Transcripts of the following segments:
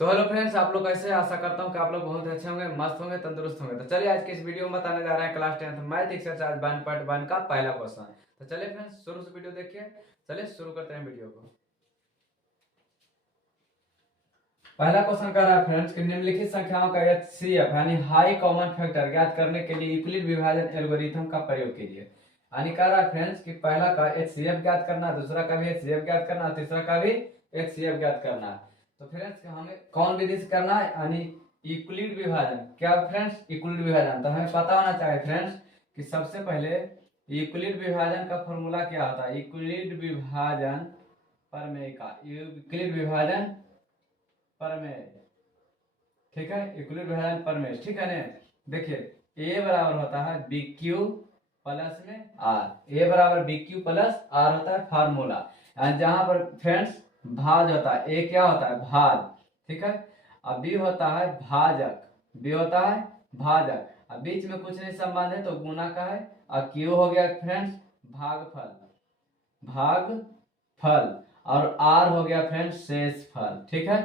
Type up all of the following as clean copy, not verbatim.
तो hello friends, आप लोग कैसे हैं? आशा करता हूँ कि आप लोग बहुत अच्छे होंगे, मस्त होंगे, तंदुरुस्त होंगे। तो चलिए आज के इस वीडियो में बताने जा रहे हैं क्लास 10th मैथ एक्सरसाइज 1.1 का पहला क्वेश्चन। तो चलिए फ्रेंड्स शुरू से वीडियो देखिए। चलिए शुरू करते हैं वीडियो को। पहला क्वेश्चन कह रहा है फ्रेंड्स कि निम्नलिखित संख्याओं का HCF यानी हाई कॉमन फैक्टर ज्ञात करने के लिए यूक्लिड विभाजन एल्गोरिथम का प्रयोग कीजिए। यानी कह रहा है फ्रेंड्स कि पहला का HCF ज्ञात करना, दूसरा का भी HCF ज्ञात करना, तीसरा का भी HCF ज्ञात करना है। तो फ्रेंड्स हमें कौन विधि से करना है? यानी यूक्लिड विभाजन। क्या फ्रेंड्स? यूक्लिड विभाजन। तो हमें पता होना चाहिए फ्रेंड्स कि सबसे पहले यूक्लिड विभाजन का फॉर्मूला क्या होता है। यूक्लिड विभाजन प्रमेय का, यूक्लिड विभाजन प्रमेय, ठीक है, यूक्लिड विभाजन प्रमेय, ठीक है ना। देखिए ए बराबर होता है बी क्यू प्लस में आर। ए बराबर बी क्यू प्लस आर होता है फार्मूला। जहां पर फ्रेंड्स भाज होता है, ए क्या होता है? भाज, ठीक है। अब बी होता है भाजक, बी होता है भाजक। अब बीच में कुछ नहीं संबंध है तो गुना का है। और क्यू हो गया फ्रेंड्स भागफल, भागफल। और आर हो गया फ्रेंड्स शेषफल, ठीक है,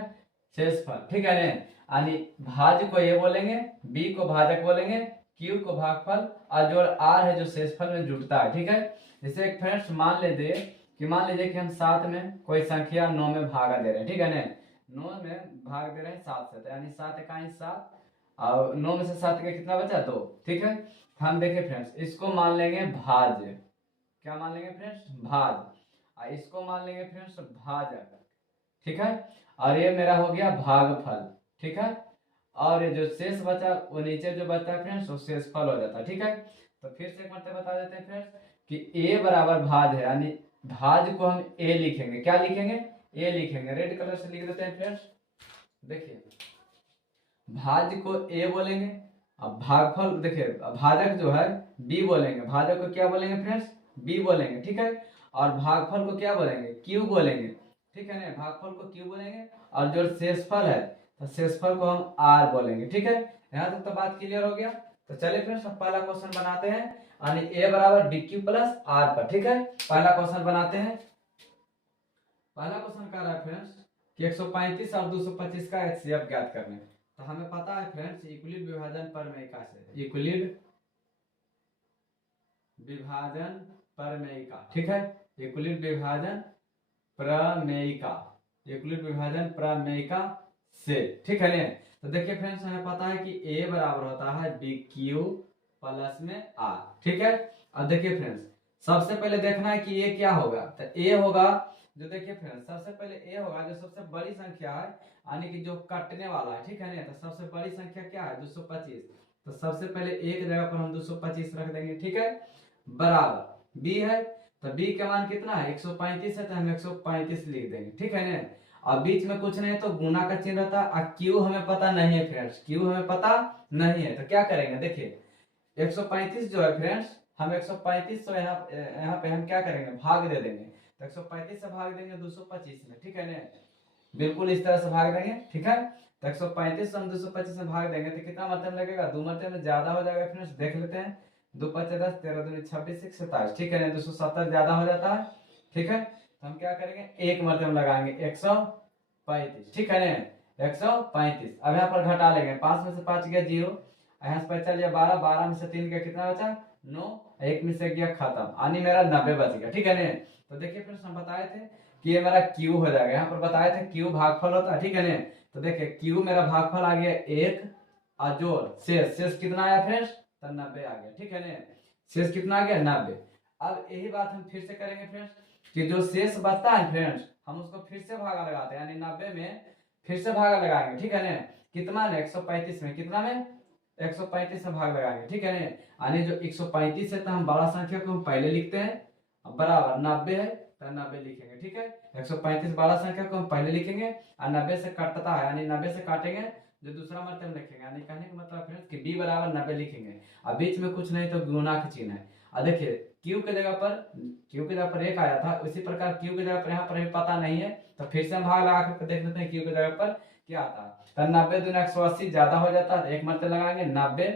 शेषफल, ठीक है ना। यानी भाज को ये बोलेंगे, बी को भाजक बोलेंगे, क्यू को भागफल, और जो आर है जो शेषफल में जुटता है, ठीक है। जैसे फ्रेंड्स मान लीजिए कि हम 7 में कोई संख्या 9 में भागा दे रहे हैं, ठीक है ना। 9 में भाग दे रहे हैं 7 से, तो यानी 7 इकाई 7, और 9 में से 7 का कितना बचा? 2, ठीक है। हम देखें फ्रेंड्स इसको मान लेंगे भाज, क्या मान लेंगे फ्रेंड्स? भाज। और इसको मान लेंगे फ्रेंड्स भाजक, ठीक है। और ये मेरा हो गया भागफल, ठीक है। और ये जो शेष बचा वो नीचे जो बचा है फ्रेंड्स वो शेषफल हो जाता है, ठीक है। तो फिर से एक मतलब बता देते हैं फ्रेंड्स कि ए बराबर भाज है, यानी भाज को हम ए लिखेंगे, क्या लिखेंगे? ए लिखेंगे। रेड कलर से लिख देते हैं फ्रेंड्स। देखिए भाज को ए बोलेंगे, अब भागफल देखिए भाजक जो है बी बोलेंगे, भाजक को क्या बोलेंगे फ्रेंड्स? बी बोलेंगे, ठीक है। और भागफल को क्या बोलेंगे? क्यू बोलेंगे, ठीक है ना। भागफल को क्यू बोलेंगे और जो शेषफल है तो शेषफल को हम आर बोलेंगे, ठीक है। यहाँ तक तो बात क्लियर हो गया। तो चलिए फ्रेंड्स हम पहला क्वेश्चन बनाते हैं, यानी ए बराबर बी क्यू प्लस आर पर, ठीक है। पहला क्वेश्चन बनाते हैं। पहला क्वेश्चन कह रहा है फ्रेंड्स कि 135 और 225 का HCF ज्ञात करने। तो हमें पता है फ्रेंड्स यूक्लिड विभाजन प्रमेय से, यूक्लिड विभाजन प्रमेयिका, ठीक है। यूक्लिड विभाजन प्रमेयिका, यूक्लिड विभाजन प्रमेयिका से, ठीक है ना। तो देखिए फ्रेंड्स हमें पता है कि ए बराबर होता है बी क्यू प्लस में आर, ठीक है। अब देखिए फ्रेंड्स सबसे पहले देखना है कि ये क्या होगा। तो ए होगा जो, देखिए फ्रेंड्स सबसे पहले ए होगा जो सबसे बड़ी संख्या है, यानी कि जो कटने वाला है, ठीक है ना। तो सबसे बड़ी संख्या क्या है? 225। तो सबसे पहले एक जगह पर हम 225 रख देंगे, ठीक है। बराबर बी है, तो बी का मान कितना है? 135 है, तो हम 135 लिख देंगे, ठीक है ना। अब बीच में कुछ नहीं तो गुना का चिन्ह रहता है। क्यू हमें पता नहीं है फ्रेंड्स, क्यू हमें पता नहीं है, तो क्या करेंगे? देखिए 135 जो है फ्रेंड्स, हम 135 तो यहाँ पे हम क्या करेंगे? भाग दे देंगे। तो 135 से भाग देंगे 225 में, ठीक है ना। बिल्कुल इस तरह से भाग देंगे, ठीक है। तो 135 से हम 225 में भाग देंगे तो कितना मतलब लगेगा? 2 मतलब में ज्यादा हो जाएगा फ्रेंड्स, देख लेते हैं। 2 5 10, 13 दूनी 26, 1 27, ठीक है ना। 270 ज्यादा हो जाता है, ठीक है। तो हम क्या करेंगे? एक मतलब लगाएंगे 135, ठीक है ना। 135। अब यहाँ पर घटा लेंगे, 5 में से 5 गया 0, यहाँ से बचा लिया 12, 12 में से 3 गया कितना बचा? 9, 1 में से गया खत्म, यानी मेरा 90 बच गया, ठीक है ना। तो देखिए फ्रेंड्स हम बताए थे कि ये मेरा क्यू हो जाएगा, यहाँ पर बताए थे क्यू भागफल होता है, ठीक है ना। तो देखिए क्यू मेरा भागफल आ गया 1, और जोड़ शेष कितना आया फ्रेंड्स? तो 90 आ गया, ठीक है ना। शेष कितना आ गया? 90। अब यही बात हम फिर से करेंगे फ्रेंड्स कि जो शेष बचता है फ्रेंड्स हम उसको फिर से भागा लगाते हैं, यानी 90 में फिर से भागा लगाएंगे, ठीक है ना। कितना में? 135 में, कितना में? 135 में भाग लगाएंगे, ठीक है ना। यानी जो 135 है तो हम बड़ा संख्या को हम पहले लिखते हैं, बराबर 90 है तो 90 लिखेंगे, ठीक है। 135 बड़ा संख्या को हम पहले लिखेंगे और 90 से कटता है, यानी 90 से काटेंगे जो दूसरा मतलब लिखेंगे, यानी कहने का मतलब फ्रेंड्स कि b बराबर 90 लिखेंगे। अब बीच में कुछ नहीं तो गुना का चिन्ह है। अब देखिए q के जगह पर 1 आया था, उसी प्रकार q की जगह पर यहाँ पर हमें पता नहीं है, तो फिर से हम भाग लगा करके देख लेते हैं q की जगह पर क्या आता है। तो 90 दूना 180 ज्यादा हो जाता है, एक मतलब लगाएंगे 90,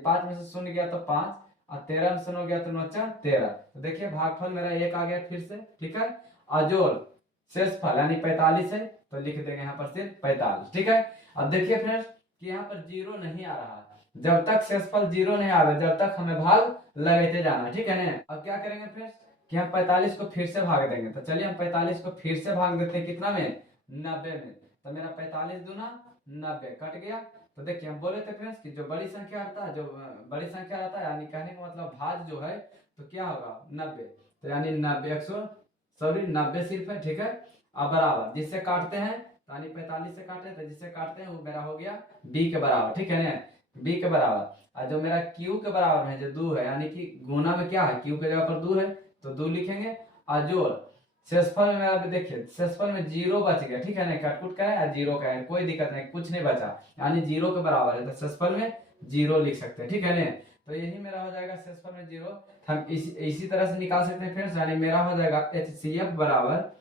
5 में से शून्य गया तो 5, और 13 में शून्य हो गया तो 9 13। तो देखिए भागफल मेरा 1 आ गया फिर से, ठीक है। अजोड़ शेषफल यानी 45 है, तो लिख देंगे यहाँ पर सिर्फ 45। ठीक है, अब देखिए फ्रेंड्स कि यहाँ पर जीरो नहीं आ रहा, जब तक शेषफल जीरो नहीं आवे जब तक हमें भाग लगाते जाना। ठीक है ना, अब क्या करेंगे फ्रेंड्स कि हम 45 को फिर से भाग देंगे। तो चलिए हम 45 को फिर से भाग देते हैं, कितना में, 90 में। तो मेरा 45 दूना 90 कट गया। तो देखिए हम बोले थे फ्रेंड्स कि जो बड़ी संख्या आता है, जो बड़ी संख्या आता है, यानी कहने का मतलब भाज जो है तो क्या होगा 90। तो यानी 90 90 सिर्फ है। ठीक है, अब बराबर जिससे काटते हैं, यानी 45 से काटे तो जिससे काटते हैं वो मेरा हो गया b के बराबर। ठीक है ना, b के बराबर। और जो मेरा q के बराबर है, जो 2 है, यानी कि गुना में क्या है, q के जगह पर 2 है तो 2 लिखेंगे। और जोड़ शेषफल में मेरा देखिए शेषफल में जीरो बच गया। ठीक है ना, कटकुट का है जीरो का है, कोई दिक्कत नहीं, कुछ नहीं बचा, यानी जीरो के बराबर है, तो शेषफल में जीरो लिख सकते हैं। ठीक है ना, तो यही मेरा हो जाएगा शेषफल में जीरो। हम इसी तरह से निकाल सकते हैं फ्रेंड्स, यानी मेरा हो जाएगा HCF बराबर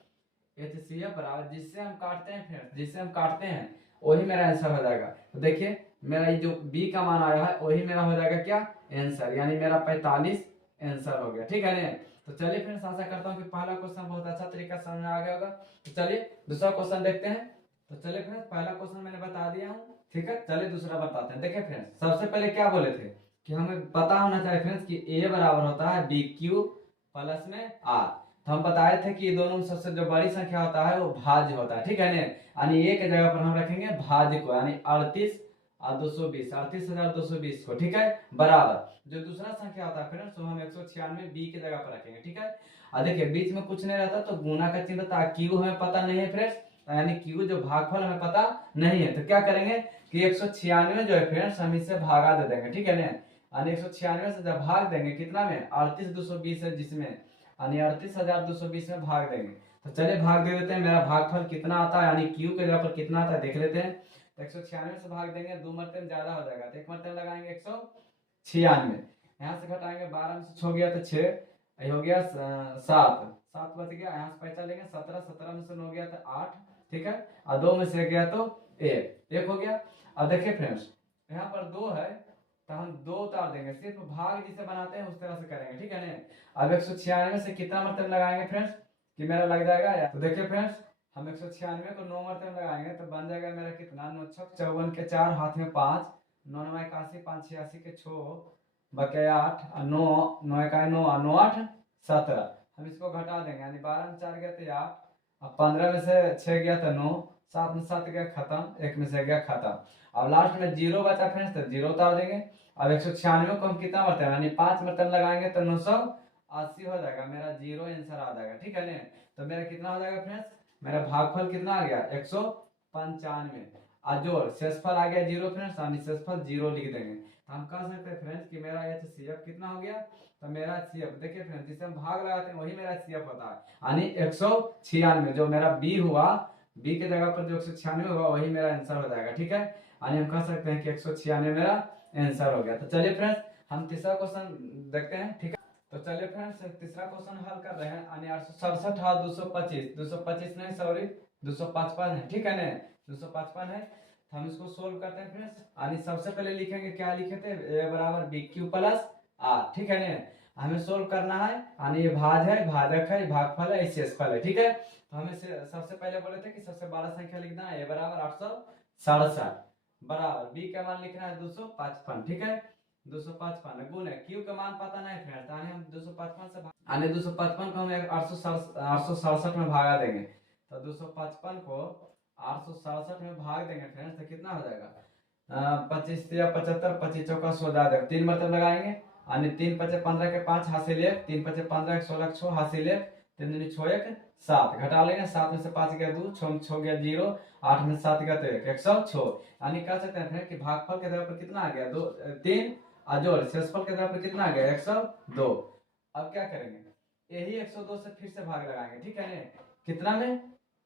जिससे हम काटते हैं फ्रेंड्स, जिससे हम काटते हैं वही मेरा आंसर हो जाएगा। तो देखिए मेरा ये जो b का मान आया है वही मेरा हो जाएगा क्या आंसर, यानी मेरा 45 आंसर हो गया। ठीक है ना, तो चलिए फ्रेंड्स आशा करता हूँ कि पहला क्वेश्चन बहुत अच्छा तरीका से समझ में आ गया होगा। तो चलिए दूसरा क्वेश्चन देखते हैं। तो चलिए फ्रेंड्स पहला क्वेश्चन मैंने बता दिया हूँ, ठीक है, चलिए दूसरा बताते हैं। देखिए फ्रेंड्स सबसे पहले क्या बोले थे कि हमें पता होना चाहिए फ्रेंड्स कि a बराबर होता है BQ प्लस में r। तो हम बताए थे कि दोनों में सबसे जो बड़ी संख्या होता है वो भाज्य होता है। ठीक है ना, यानी a के जगह पर हम रखेंगे भाज्य को, यानी 38 और 220, 38,220 को। ठीक है, बराबर जो दूसरा संख्या होता है फ्रेंड्स वो हम 196 b के जगह पर रखेंगे। ठीक है, और देखिए बीच में कुछ नहीं रहता तो गुना का चिन्ह था, q हमें पता नहीं है फ्रेंड्स, यानी q जो भागफल हमें पता नहीं है, तो क्या करेंगे कि 196 जो है फ्रेंड्स हम इससे भागा दे देंगे। ठीक है ना, यानी 196 से जब भाग देंगे कितना में 38,220 है, जिसमें यानी 38,220 में भाग देंगे। तो चलिए भाग दे देते हैं, मेरा भागफल कितना आता है, यानी q के जगह पर कितना आता है देख लेते हैं। 196 से भाग देंगे, 2 मरतबे ज्यादा हो जाएगा, तो 1 मरतबे लगाएंगे 196, यहाँ से घटाएंगे 12 में से 6 गया तो 6, हो गया 7 बच गया, यहाँ से पैसा लेंगे 17 में से 9 गया तो 8। ठीक है, और 2 में से गया तो 1 हो गया। अब देखिए फ्रेंड्स यहाँ पर 2 है तो हम 2 उतार देंगे, सिर्फ भाग जिसे बनाते हैं उस तरह से करेंगे। ठीक है ना, अब 196 से कितना मरतबे लगाएंगे फ्रेंड्स कि मेरा लग जाएगा, तो देखिए फ्रेंड्स हम 196 को 9 मरतबे लगाएंगे तो बन जाएगा मेरा कितना, 9 छक 54 के 4, हाथ में 5, 9 9 81, 5 86 के 6 बके 8, 9 9 1 9 9 8 17। हम इसको घटा देंगे, यानी 12 में 4 गया तो 8, अब 15 में से 6 गया तो 9, 7 में 7 गया खत्म, 1 में से गया खत्म। अब लास्ट में 0 बचा फ्रेंड्स तो 0 उतार देंगे। अब 196 को हम कितना मरतबे यानी 5 मरतबे लगाएंगे तो 980 हो जाएगा, मेरा 0 आंसर आ जाएगा। ठीक है ना, तो मेरा कितना हो जाएगा फ्रेंड्स, मेरा भागफल कितना आ गया 195, जोड़ शेषफल आ गया 0 फ्रेंड्स, यानी शेषफल 0 लिख देंगे। तो हम कह सकते हैं फ्रेंड्स कि मेरा HCF कितना हो गया, तो मेरा HCF देखिए फ्रेंड्स जिसे हम भाग लगाते हैं वही मेरा HCF होता है, यानी 196, जो मेरा B हुआ, B के जगह पर जो 196 होगा वही मेरा आंसर हो जाएगा। ठीक है, यानी हम कह सकते हैं कि 196 मेरा आंसर हो गया। तो चलिए फ्रेंड्स हम तीसरा क्वेश्चन देखते हैं। ठीक है, तो चलिए फ्रेंड्स तीसरा क्वेश्चन हल कर रहे हैं, यानी 867 और 225 नहीं सॉरी 255 है। ठीक है ना, 255 है, तो हम इसको सोल्व करते हैं फ्रेंड्स। यानी सबसे पहले लिखेंगे, क्या लिखे थे, a बराबर BQ प्लस r। ठीक है ना, हमें सोल्व करना है, यानी ये भाज है, भाजक है, भागफल है, शेषफल है। ठीक है, तो हमें सबसे पहले बोले थे कि सबसे बड़ा संख्या लिखना है, a बराबर 867 बराबर b का मान लिखना है 255। ठीक है, 255 गुण है, q का मान पता नहीं फ्रेंड्स, यानी हम 255 से यानी 255 को हम 867 में भागा देंगे, तो 255 को 867 में भाग देंगे फ्रेंड्स तो कितना हो जाएगा, 25 या 75, 25 चौका 100, 3 मतलब लगाएंगे, यानी 3 5 15 के 5 हासिल 1, 3 5 15 के 16 6 हासिल 1, 3 दूनी 6 1 7, घटा लेंगे, 7 में से 5 गया 2, 6 में 6 गया 0, 8 में 7 गया तो 1, 106। यानी कह सकते हैं फ्रेंड कि भागफल के जगह पर कितना आ गया 2 3, और जोड़ शेषफल के जगह पर कितना आ गया 102। अब क्या करेंगे, यही 102 से फिर से भाग लगाएंगे। ठीक है ना, कितना में,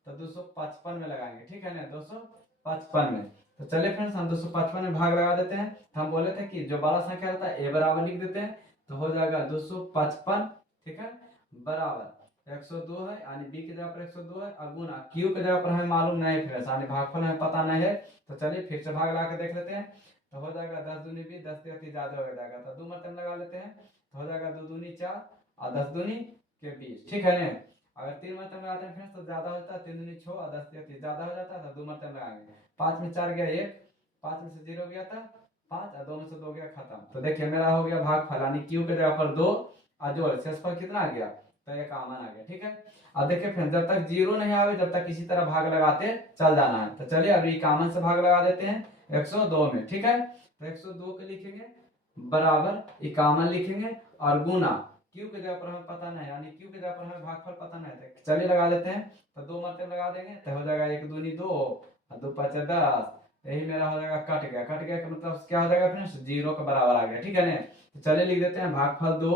तो 255 में लगाएंगे। ठीक है ना, 255 में। तो चलिए फ्रेंड्स हम 255 में भाग लगा देते हैं। तो हम बोले थे कि जो बड़ा संख्या रहता है a बराबर लिख देते हैं, तो हो जाएगा 255। ठीक है, बराबर 102 है, यानी b की जगह पर 102 है, और गुना q की जगह पर हमें मालूम नहीं है फ्रेंड्स, यानी भागफल हमें पता नहीं है। तो चलिए फिर से भाग लगा के देख लेते हैं, तो हो जाएगा 10 दूनी 20, 10 3 ज्यादा हो जाएगा, तो 2 मतलब लगा लेते हैं, तो हो जाएगा 2 दूनी 4 और 10 दूनी के 20। ठीक है ना, अगर 3 मरतबा लगाते हैं फ्रेंड्स तो ज्यादा होता है, 3 दूनी 6 और 10 या 30 ज्यादा हो जाता है, तो 2 मरतबा लगाएंगे। 5 में 4 गया 1, 5 में से 0 गया था 5 और 2 में से 2 गया, खत्म। तो देखिए मेरा हो गया भागफल, यानी क्यू के जगह पर 2 और जोड़ शेषफल कितना आ गया, तो ये कॉमन आ गया। ठीक है, अब देखिए फ्रेंड्स जब तक 0 नहीं आवे तब तक किसी तरह भाग लगाते चल जाना है। तो चलिए अभी कॉमन से भाग लगा देते हैं 102 में। ठीक है, तो 102 के लिखेंगे बराबर ये कॉमन लिखेंगे और गुना क्यू के जगह पर हमें पता नहीं, यानी क्यू के जगह पर हमें भागफल पता नहीं था। चलिए लगा देते हैं, तो 2 मरतबा लगा देंगे तो हो जाएगा 1 दूनी 2 और 2 5 10, यही मेरा हो जाएगा कट गया। कट गया का मतलब क्या हो जाएगा फ्रेंड्स, 0 के बराबर आ गया। ठीक है ना, तो चलिए लिख देते हैं भागफल 2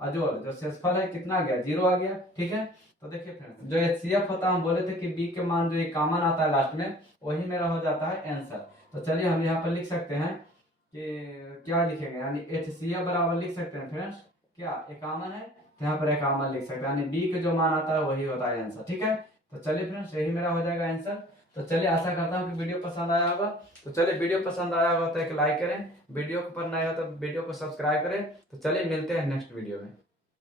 और जो शेषफल है कितना आ गया, 0 आ गया। ठीक है, तो देखिए फ्रेंड्स जो HCF होता है, हम बोले थे कि बी के मान जो ये कॉमन आता है लास्ट में, वही मेरा हो जाता है आंसर। तो चलिए हम यहाँ पर लिख सकते हैं कि क्या लिखेंगे, यानी HCF बराबर लिख सकते हैं फ्रेंड्स, क्या ये कॉमन है तो यहाँ पर एक कॉमन लिख सकते हैं, यानी बी के जो मान आता है वही होता है आंसर। ठीक है, तो चलिए फ्रेंड्स यही मेरा हो जाएगा आंसर। तो चलिए आशा करता हूँ कि वीडियो पसंद आया होगा। तो चलिए वीडियो पसंद आया होगा तो एक लाइक करें, वीडियो पर नए हो तो वीडियो को सब्सक्राइब करें। तो चलिए मिलते हैं नेक्स्ट वीडियो में।